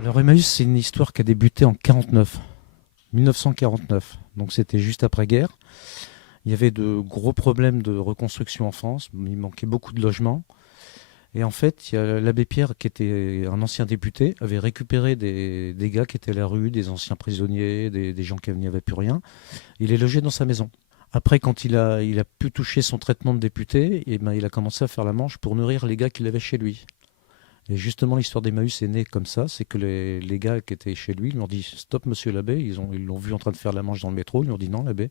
Alors Emmaüs, c'est une histoire qui a débuté en 49, 1949. Donc c'était juste après-guerre. Il y avait de gros problèmes de reconstruction en France. Il manquait beaucoup de logements. Et en fait, il y a l'abbé Pierre, qui était un ancien député, avait récupéré des gars qui étaient à la rue, des anciens prisonniers, des gens qui n'y avaient plus rien. Il les logeait dans sa maison. Après, quand il a pu toucher son traitement de député, et ben, il a commencé à faire la manche pour nourrir les gars qu'il avait chez lui. Et justement, l'histoire d'Emmaüs est née comme ça, c'est que les gars qui étaient chez lui, ils lui ont dit stop, monsieur l'abbé. Ils l'ont vu en train de faire la manche dans le métro. Ils lui ont dit non, l'abbé,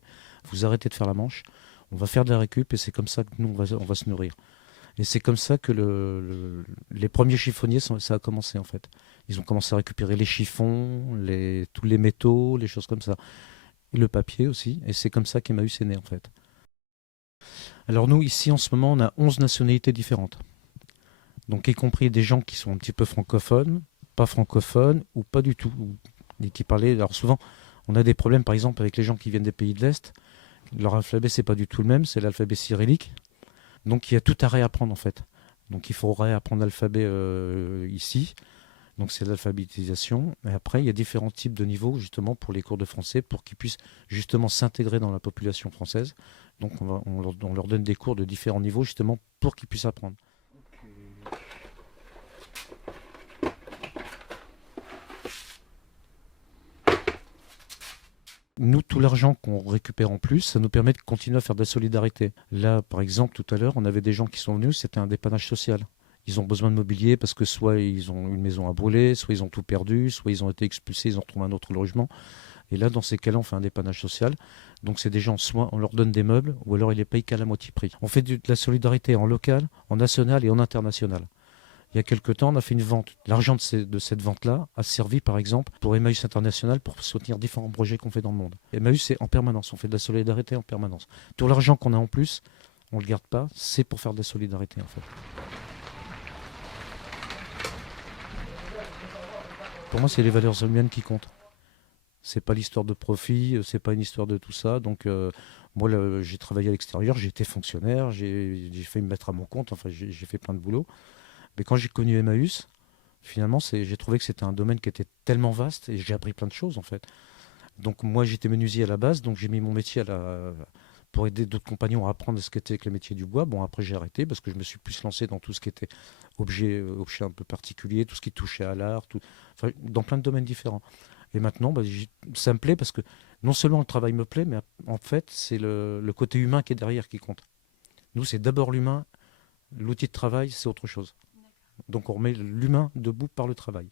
vous arrêtez de faire la manche. On va faire de la récup et c'est comme ça que nous, on va se nourrir. Et c'est comme ça que les premiers chiffonniers, ça a commencé en fait. Ils ont commencé à récupérer les chiffons, tous les métaux, les choses comme ça. Et le papier aussi. Et c'est comme ça qu'Emmaüs est né en fait. Alors nous, ici, en ce moment, on a 11 nationalités différentes. Donc y compris des gens qui sont un petit peu francophones, pas francophones ou pas du tout, et qui parlaient. Alors souvent, on a des problèmes par exemple avec les gens qui viennent des pays de l'Est. Leur alphabet c'est pas du tout le même, c'est l'alphabet cyrillique. Donc il y a tout à réapprendre en fait. Donc il faut réapprendre l'alphabet ici. Donc c'est l'alphabétisation. Et après il y a différents types de niveaux justement pour les cours de français pour qu'ils puissent justement s'intégrer dans la population française. Donc on leur donne des cours de différents niveaux justement pour qu'ils puissent apprendre. Nous, tout l'argent qu'on récupère en plus, ça nous permet de continuer à faire de la solidarité. Là, par exemple, tout à l'heure, on avait des gens qui sont venus, c'était un dépannage social. Ils ont besoin de mobilier parce que soit ils ont une maison à brûler, soit ils ont tout perdu, soit ils ont été expulsés, ils ont retrouvé un autre logement. Et là, dans ces cas-là, on fait un dépannage social. Donc, c'est des gens, soit on leur donne des meubles, ou alors ils les payent qu'à la moitié prix. On fait de la solidarité en local, en national et en international. Il y a quelque temps, on a fait une vente. L'argent de cette vente-là a servi, par exemple, pour Emmaüs International pour soutenir différents projets qu'on fait dans le monde. Emmaüs, c'est en permanence. On fait de la solidarité en permanence. Tout l'argent qu'on a en plus, on ne le garde pas. C'est pour faire de la solidarité, en fait. Pour moi, c'est les valeurs humaines qui comptent. C'est pas l'histoire de profit, c'est pas une histoire de tout ça. Donc, moi, j'ai travaillé à l'extérieur, j'ai été fonctionnaire, j'ai fait me mettre à mon compte. Enfin, j'ai fait plein de boulot. Mais quand j'ai connu Emmaüs, finalement, j'ai trouvé que c'était un domaine qui était tellement vaste et j'ai appris plein de choses en fait. Donc moi, j'étais menuisier à la base, donc j'ai mis mon métier pour aider d'autres compagnons à apprendre ce qu'était le métier du bois. Bon, après j'ai arrêté parce que je me suis plus lancé dans tout ce qui était objet un peu particulier, tout ce qui touchait à l'art, enfin, dans plein de domaines différents. Et maintenant, bah, ça me plaît parce que non seulement le travail me plaît, mais en fait, c'est le côté humain qui est derrière qui compte. Nous, c'est d'abord l'humain, l'outil de travail, c'est autre chose. Donc on remet l'humain debout par le travail.